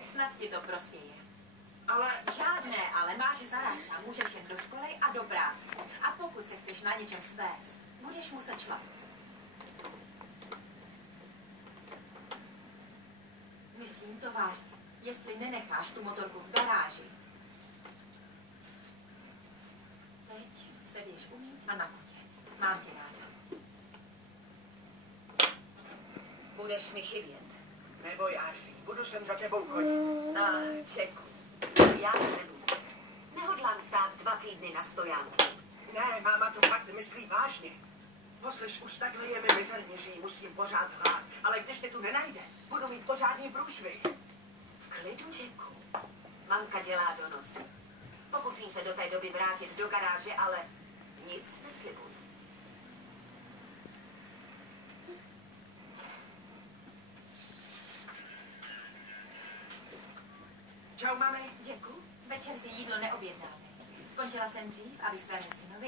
Snad ti to prospěje. Ale... Žádné ale, máš zarák a můžeš jen do školy a do práce. A pokud se chceš na něčem svést, budeš muset šlapit. Myslím to vážně. Jestli nenecháš tu motorku v garáži, teď se běž umýt a na kotě. Mám tě ráda. Budeš mi chybět. Neboj, Arsi, budu sem za tebou chodit. Čeku, já nebudu. Nehodlám stát 2 týdny na stojánku. Ne, máma to fakt myslí vážně. Poslyš, už takhle je mi mizerně, že jí musím pořád hrát, ale když mě tu nenajde, budu mít pořádný průšvih. V klidu, Jacku. Mamka dělá donosy. Pokusím se do té doby vrátit do garáže, ale nic neslibuji. Čau, mami. Jacku, večer si jídlo neobjednáme. Skončila jsem dřív, aby svému synovi